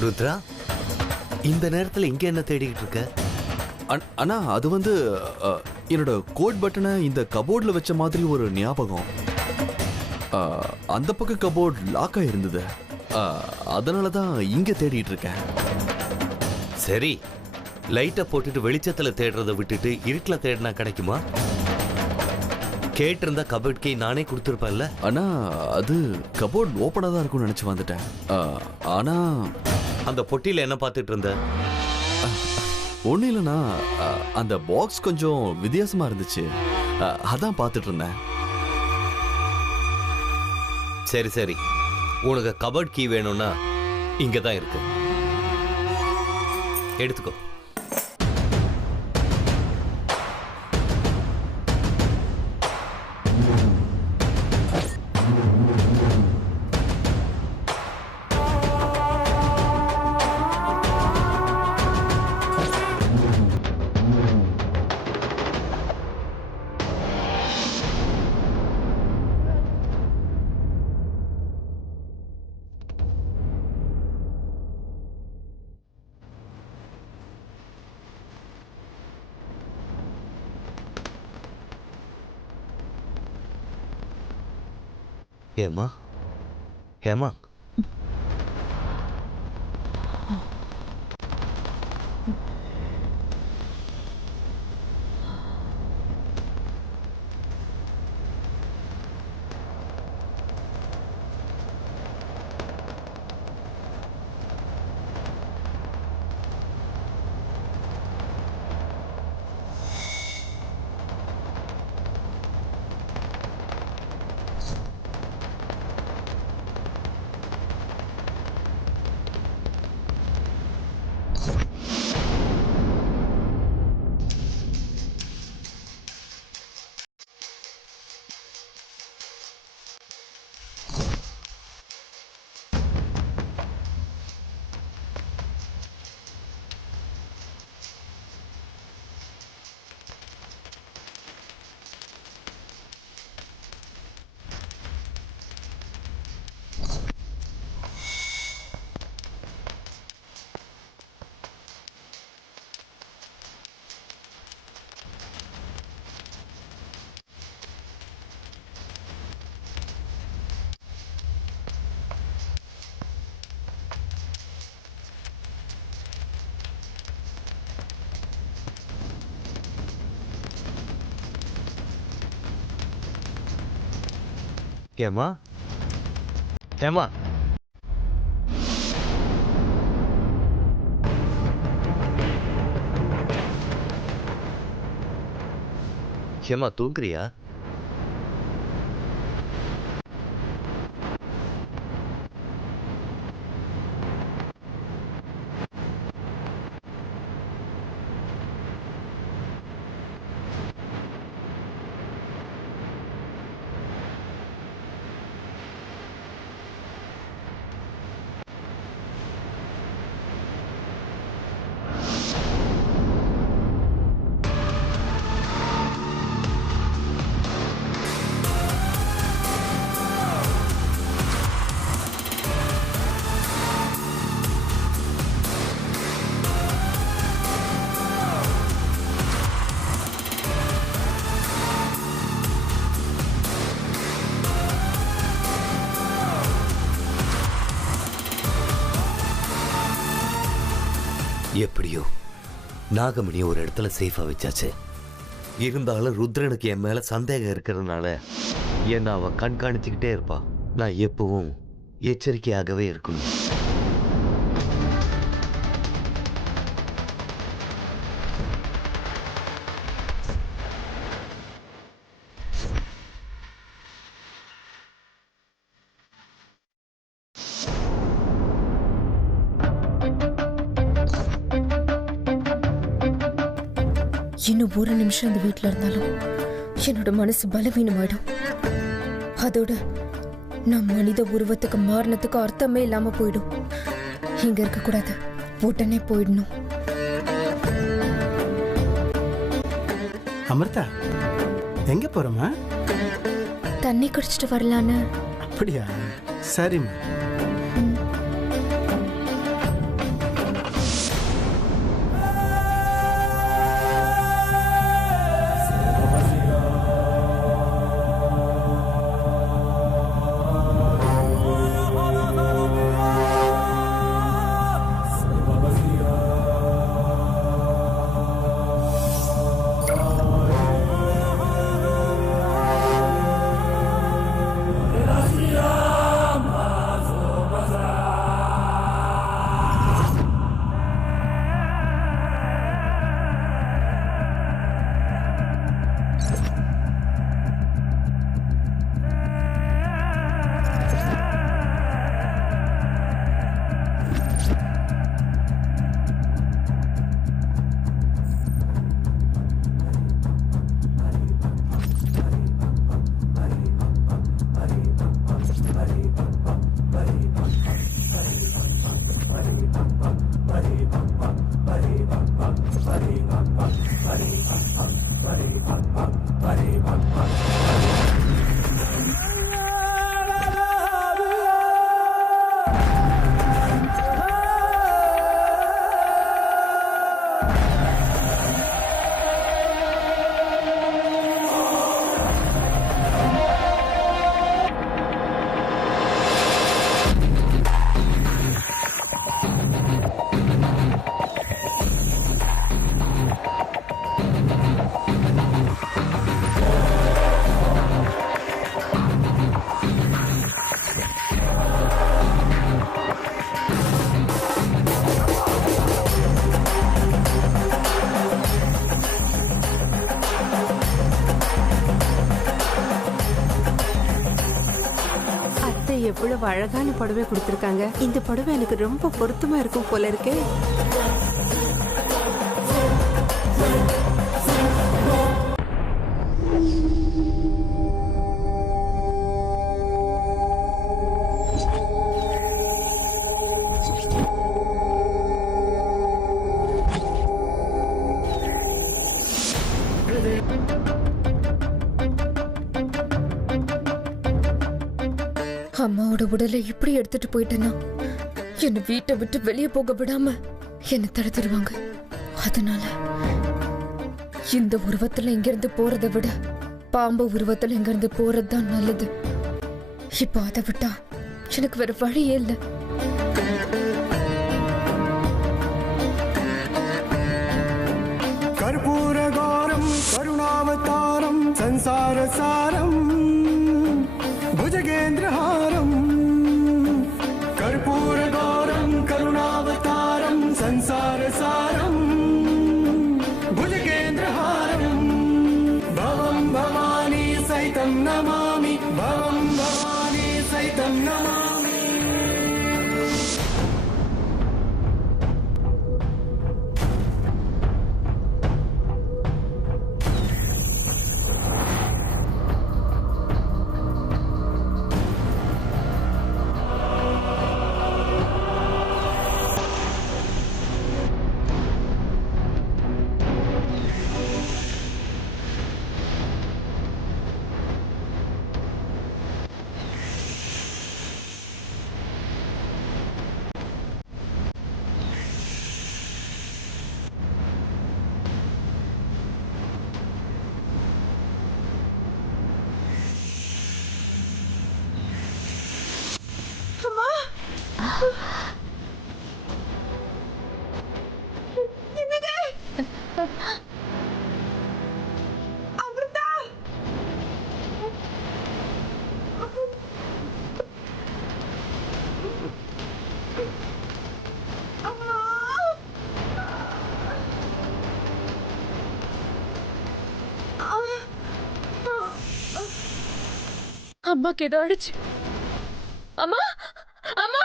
ருத்ரா, இந்த நேரத்துல இங்க என்ன தேடிக்கிட்டு இருக்க? அண்ணா அது வந்து என்னோட கோட் பட்டனை இந்த கபோர்ட்ல வச்ச மாதிரி ஒரு ஞாபகம். அந்த பக்கம் கபோர்ட் லாக் ஆயிருந்தது. அதனால தான் இங்க தேடிட்டு இருக்கேன். சரி, லைட்டை போட்டுட்டு வெளிச்சத்துல தேடுறதை விட்டுட்டு இருட்டில் தேடினா கிடைக்குமா? கேட்டிருந்தா கபோர்ட் கீ நானே கொடுத்துருப்பேன்ல. ஆனா அது கபோர்ட் ஓப்பனா தான் இருக்கும்னு நினைச்சு வந்துட்டேன். ஆனா அந்த பொட்டியில என்ன பார்த்துட்டு இருந்த? ஒன்றும் இல்லைண்ணா, அந்த பாக்ஸ் கொஞ்சம் வித்தியாசமா இருந்துச்சு, அதான் பார்த்துட்டு இருந்தேன். சரி சரி, உனக்கு கபோர்ட் கீ வேணும்னா இங்க தான் இருக்கு, எடுத்துக்கோ. ஹேமா, ஹேமா, ஹேமா, ஹேமா, ஹேமா தூங்குறியா? எப்படியோ நாகமணி ஒரு இடத்துல சேஃபா வச்சாச்சு. இருந்தாலும் ருத்ரனுக்கு என் மேல சந்தேகம் இருக்கிறதுனால என்ன அவன் கண்காணிச்சுக்கிட்டே இருப்பா. நான் எப்பவும் எச்சரிக்கையாகவே இருக்கணும். இன்னும் ஒரு நிமிஷம் அந்த வீட்டில் இருந்தாலும் என்னோட மனசு பலவீனமாயிடும். அதோட நான் மனித உருவத்துக்கு மாறினதுக்கு அர்த்தமே இல்லாம போயிடும். இங்க இருக்க கூடாது, உடனே போயிடணும். அமிர்தா, எங்க போறோமா? தண்ணி குடிச்சிட்டு வரலான்னு. அப்படியா? சரிம்மா. எவ்வளவு அழகான புடவை கொடுத்துருக்காங்க. இந்த புடவை எனக்கு ரொம்ப பொருத்தமா இருக்கும் போல இருக்கே. அம்மாவோட உடலை இப்படி எடுத்துட்டு போயிட்டேன்னா என்னை வீட்டை விட்டு வெளியே போக விடாம என்னை தடுத்துடுவாங்க. அதனால இந்த உருவத்துல இங்கிருந்து போறதை விட பாம்பு உருவத்துல இங்கிருந்து போறதுதான் நல்லது. இப்ப அதை விட்டா எனக்கு வேற வழியே இல்லை. கற்பூரகாரம் கருணாவதாரம் சம்சாரசாரம் भुजगेन्द्रहारम् कर्पूरगौरं करुणावतारं संसारसारं भुजगेन्द्रहारं भवं भवानी सहितं नमामि भवं भवानी सहितं नमामि. அம்மாக்கு ஏதோ ஆயிடுச்சு. அம்மா அம்மா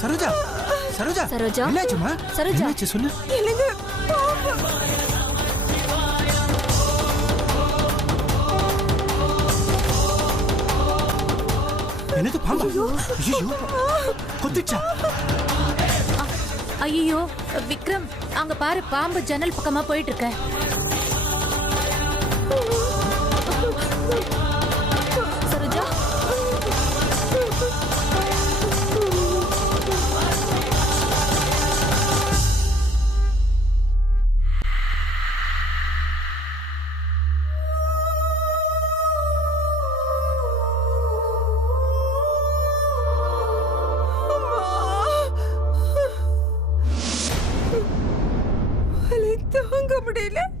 சரோஜா சரோஜா சரோஜா என்னாச்சுமா? சரோஜா என்னாச்சு சொல்லு. என்னது பாம்பா? ஐயோ கொத்திச்சா? ஐயோ விக்ரம், அங்க பாரு, பாம்பு ஜன்னல் பக்கமா போயிட்டு இருக்க. சரோஜா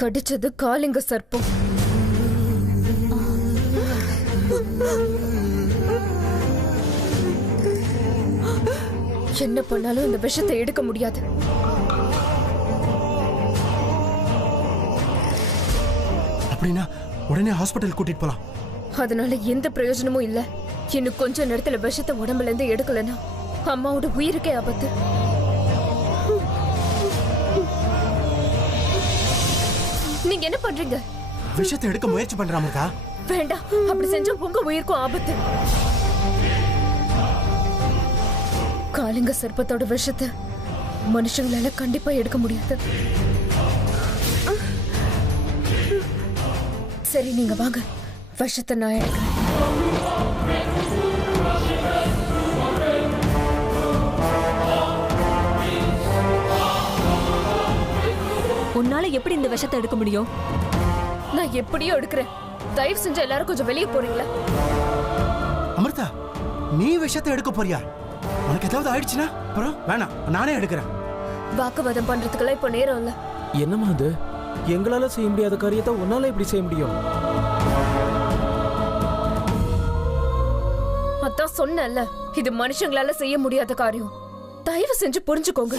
கடிச்சது காலிங்க சர்ப்பம். என்ன பண்ணாலும் இந்த விஷத்தை எடுக்க முடியாது. அப்படின்னா உடனே ஹாஸ்பிட்டல் கூட்டிட்டு போலாம். அதனால எந்த பிரயோஜனமும் இல்ல. இன்னும் கொஞ்ச நேரத்துல விஷத்தை உடம்புல இருந்து எடுக்கலன்னா அம்மாவோட உயிருக்கே ஆபத்து. நீங்க என்ன பண்றீங்க? விஷத்தை எடுக்க முயற்சி பண்றாமக்கா. வேண்டாம், அப்படி செஞ்சா உங்க உயிருக்கும் ஆபத்து. காலிங்க சர்ப்பத்தோட விஷத்தை மனுஷங்களால கண்டிப்பா எடுக்க முடியாது. சரி, நீங்க வாங்க, விஷத்தை நான் எடுக்கிறேன். உன்னால எப்படி இந்த விஷத்தை எடுக்க முடியும்? நான் எப்படியோ எடுக்கிறேன். தயவு செஞ்சு எல்லாரும் கொஞ்சம் வெளியே போறீங்களா? அமிர்தா, நீ விஷத்தை எடுக்க போறியா? உனக்கு ஏதாவது ஆயிடுச்சுன்னா அப்புறம் வேணாம், நானே எடுக்கிறேன். வாக்குவாதம் பண்றதுக்கெல்லாம் இப்போ நேரம் இல்ல. என்னம்மா அது? எங்களால செய்ய முடியாத காரியத்தை உன்னால எப்படி செய்ய முடியும்? அதான் சொன்னேன்ல, இது மனுஷங்களால செய்ய முடியாத காரியம். தயவு செஞ்சு புரிஞ்சுக்கோங்க.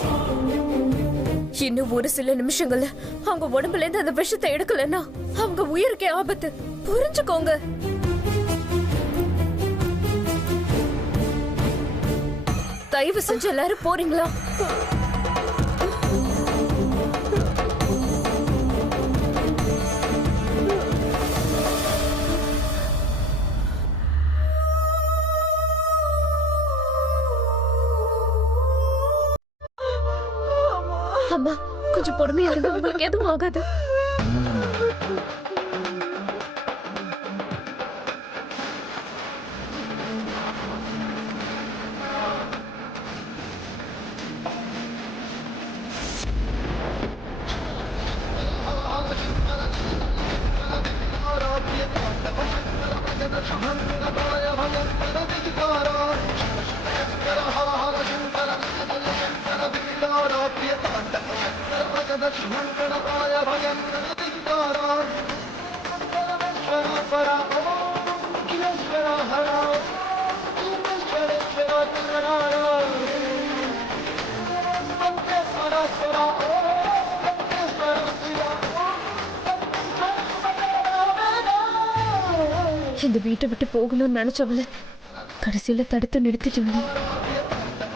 இன்னும் ஒரு சில நிமிஷங்கள்ல அவங்க உடம்புல இருந்து அந்த விஷத்தை எடுக்கலன்னா அவங்க உயிருக்கே ஆபத்து. புரிஞ்சுக்கோங்க. தயவு செஞ்சு எல்லாரும் போறீங்களா? அம்மா கொஞ்சம் பொறுமையா இருங்க, உங்களுக்கு எதுவும் ஆகாது. இந்த வீட்டை விட்டு போகணும்னு நினைச்சவள கடைசியில தடுத்து நிறுத்திட்டு,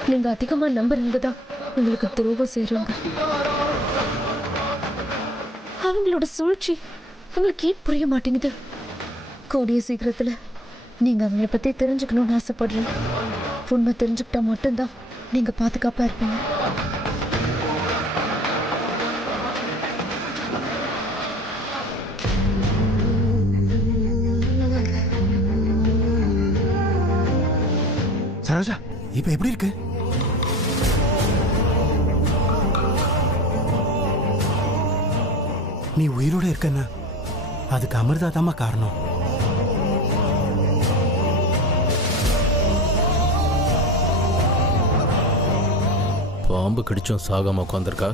நீங்க அதிகமா நம்புறவங்க தான் உங்களுக்கு துரோகம் செய்யறாங்க. அவங்களோட சூழ்ச்சி உங்களுக்கு ஏன் புரிய மாட்டேங்குது? கூடிய சீக்கிரத்துல நீங்க அவங்கள பத்தி தெரிஞ்சுக்கணும்னு ஆசைப்படுறேன். உண்மை தெரிஞ்சுக்கிட்டா மட்டும்தான் நீங்க பாதுகாப்பா இருப்பீங்க. சரோஜா, இப்ப எப்படி இருக்கு? நீ உயிரோட இருக்கன்னா அதுக்கு அமிர்தா தாமா காரணம். பாம்பு கடிச்சும் சாகாம உட்காந்துருக்கா.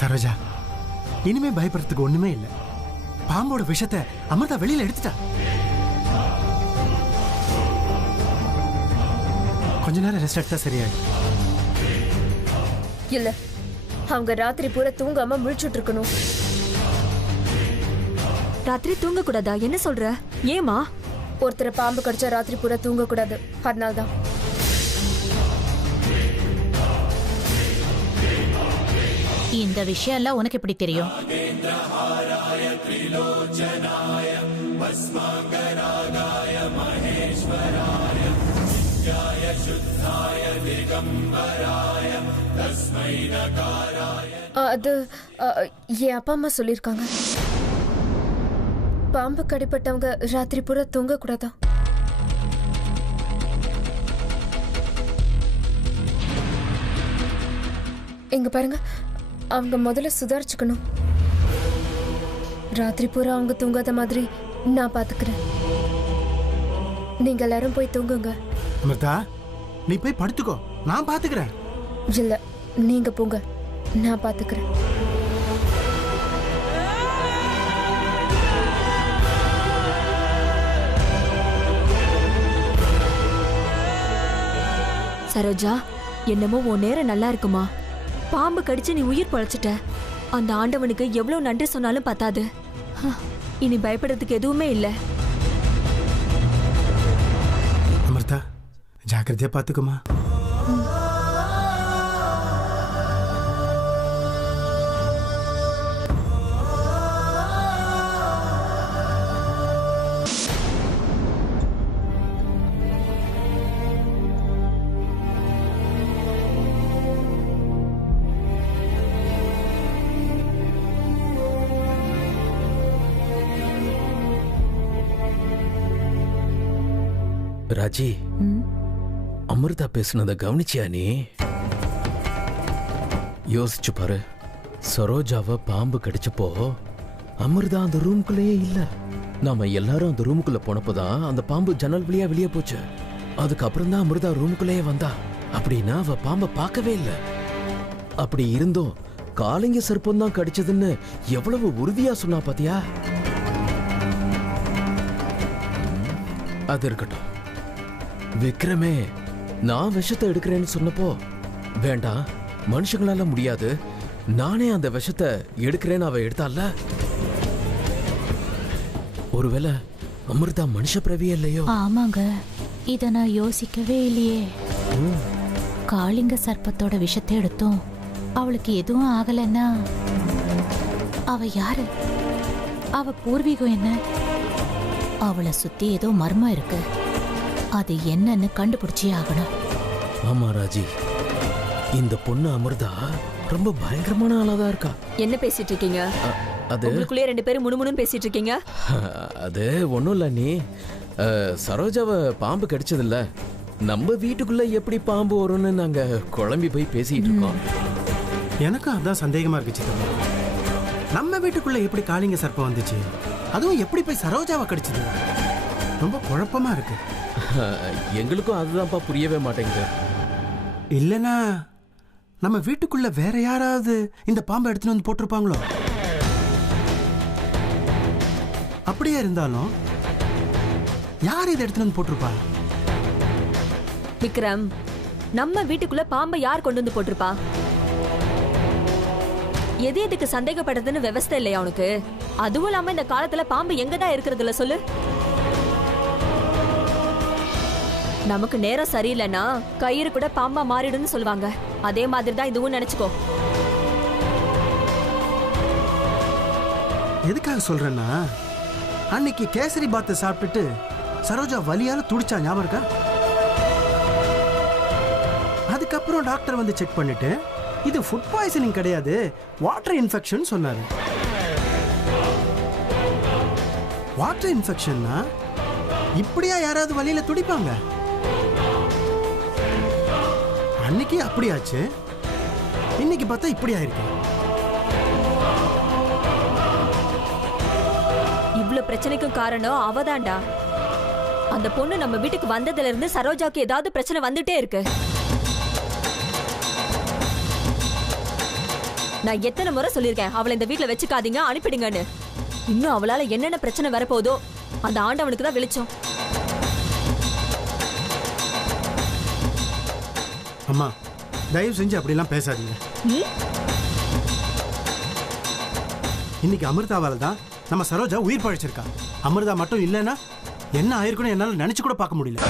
சரோஜா, இனிமே பயப்படுறதுக்கு ஒண்ணுமே இல்லை. பாம்போட விஷத்தை அமிர்தா வெளியில எடுத்துட்டா. கொஞ்ச நேரம் ரெஸ்ட் எடுத்தா சரியாயிடும். இல்ல, அவங்க ராத்திரி பூரா தூங்காம முழிச்சுட்டு இருக்கணும். ராத்திரி தூங்க கூடாதா? என்ன சொல்ற? ஏமா? ஒருத்தரை பாம்பு கடிச்சா ராத்திரி பூரா தூங்க கூடாது, அதனால்தான். இந்த விஷயம் எல்லாம் உனக்கு எப்படி தெரியும்? அது என் அப்பா அம்மா சொல்லியிருக்காங்க. பாம்பு கடிப்பட்டவங்க ராத்திரி பூரா தூங்க கூடாதா. இங்க பாருங்க, அவங்க முதல்ல சுதாரிச்சுக்கணும். ராத்திரி பூரா அவங்க தூங்காத மாதிரி நான் பாத்துக்கிறேன். நீங்க எல்லாரும் போய் தூங்குங்க. அமிர்தா, நீ போய் படுத்துக்கோ, நான் பாத்துக்கிறேன். இல்ல, நீங்க போங்க, நான் பாத்துக்கிறேன். சரோஜா, என்னமோ உன் நேரம் நல்லா இருக்குமா? பாம்பு கடிச்சு நீ உயிர் பழைச்சிட்ட. அந்த ஆண்டவனுக்கு எவ்வளவு நன்றி சொன்னாலும் பத்தாது. இனி பயப்படுறதுக்கு எதுவுமே இல்ல. அமிர்தா, ஜாக்கிரதையா பாத்துக்குமா. ராஜி, அமிர்தா பேசுனத கவனிச்சியா நீ? யோசிச்சு பாரு. சரோஜாவை பாம்பு கடிச்சப்போ அமிர்தா அந்த ரூமுக்குள்ளேயே இல்ல. நாம எல்லாரும் அந்த ரூமுக்குள்ள போனப்போதான் அந்த பாம்பு ஜன்னல் வழியா வெளியே போச்சு. அதுக்கப்புறம் தான் அமிர்தா ரூமுக்குள்ளேயே வந்தா. அப்படின்னா அவ பாம்பை பார்க்கவே இல்லை. அப்படி இருந்தும் காளிங்க சர்ப்பம் தான் கடிச்சதுன்னு எவ்வளவு உறுதியா சொன்னா பாத்தியா? அது இருக்கட்டும். விக்ரமே நான் விஷத்தை எடுக்கிறேன்னு சொன்னப்போ வேண்டாம், மனுஷங்களால முடியாது, நானே அந்த விஷத்தை எடுக்கிறேன்னு அவ எடுத்தால. ஒருவேளை அமிர்தா மனுஷ பிறவியே இல்லையோ? ஆமாங்க, இத நான் யோசிக்கவே இல்லையே. காளிங்க சர்ப்பத்தோட விஷத்தை எடுத்தோம், அவளுக்கு எதுவும் ஆகலைன்னா அவ யாரு? அவ பூர்வீகம் என்ன? அவளை சுத்தி ஏதோ மர்மம் இருக்கு. அது என்னன்னு கண்டுபிடிச்சே ஆகணும். ஆமா ராஜி, இந்த பொண்ணு அமிர்தா ரொம்ப பயங்கரமான ஆளாதான் இருக்கா. என்ன பேசிட்டு இருக்கீங்க? அது உங்களுக்குள்ளே ரெண்டு பேரும் முணுமுணுன்னு பேசிட்டு இருக்கீங்க. அது ஒண்ணும் இல்ல. நீ சரோஜாவை பாம்பு கடிச்சதில்ல, நம்ம வீட்டுக்குள்ள எப்படி பாம்பு வரும்னு நாங்க குழம்பி போய் பேசிட்டு இருக்கோம். எனக்கும் அதான் சந்தேகமா இருக்கு சித்தப்பா. நம்ம வீட்டுக்குள்ள எப்படி காளிங்க சர்ப்பம் வந்துச்சு? அதுவும் எப்படி போய் சரோஜாவை கடிச்சது? ரொம்ப குழப்பமா இருக்கு. எங்களுக்கும் அதுதான்ப்பா புரியவே மாட்டேங்குது. இல்லனா நம்ம வீட்டுக்குள்ள வேற யாராவது இந்த பாம்பை எடுத்துட்டு வந்து போட்டிருப்பாங்களோ? அப்படியே இருந்தாலும் யார் இதை எடுத்துட்டு வந்து போட்டிருப்பா? விக்ரம், நம்ம வீட்டுக்குள்ள பாம்பை யார் கொண்டு வந்து போட்டிருப்பா? எது எதுக்கு சந்தேகப்படுறதுன்னு விவசாயம் இல்லையா உனக்கு? அதுவும் இல்லாம இந்த காலத்துல பாம்பு எங்கதான் இருக்கிறதுல சொல்லு. நமக்கு நேரம் சரியில்லைன்னா கயிறு கூட பாம்பா மாறிடும்னு சொல்லுவாங்க. அதே மாதிரி தான் இதுவும் நினைச்சுக்கோ. எதுக்காக சொல்றேன்னா, அன்னைக்கு கேசரி பாத்தை சாப்பிட்டுட்டு சரோஜா வலியால துடிச்சா ஞாபகம் இருக்கா? அதுக்கப்புறம் டாக்டர் வந்து செக் பண்ணிட்டு இது ஃபுட் பாய்சனிங் கிடையாது, வாட்டர் இன்ஃபெக்ஷன் சொன்னாரு. வாட்டர் இன்ஃபெக்ஷன்னா இப்படியா யாராவது வலியில துடிப்பாங்க? அன்னைக்கு அப்படியாச்சு, இன்னைக்கு பார்த்தா இப்படி ஆயிருக்கு. இவ்வளவு பிரச்சனைக்கும் காரணம் அவதான்டா. அந்த பொண்ணு நம்ம வீட்டுக்கு வந்ததுல இருந்து சரோஜாக்கு ஏதாவது பிரச்சனை வந்துட்டே இருக்கு. நான் எத்தனை முறை சொல்லியிருக்கேன் அவளை இந்த வீட்டுல வச்சுக்காதீங்க, அனுப்பிடுங்கன்னு. இன்னும் அவளால என்னென்ன பிரச்சனை வரப்போதோ அந்த ஆண்டவனுக்கு தான் வெளிச்சம். அம்மா, தயவு செஞ்சு அப்படிலாம் பேசாதீங்க. இன்னைக்கு அமிர்தாவால தான் நம்ம சரோஜா உயிர் பழைச்சிருக்கா. அமிர்தா மட்டும் இல்லைன்னா என்ன ஆயிருக்குன்னு என்னால நினைச்சு கூட பார்க்க முடியல.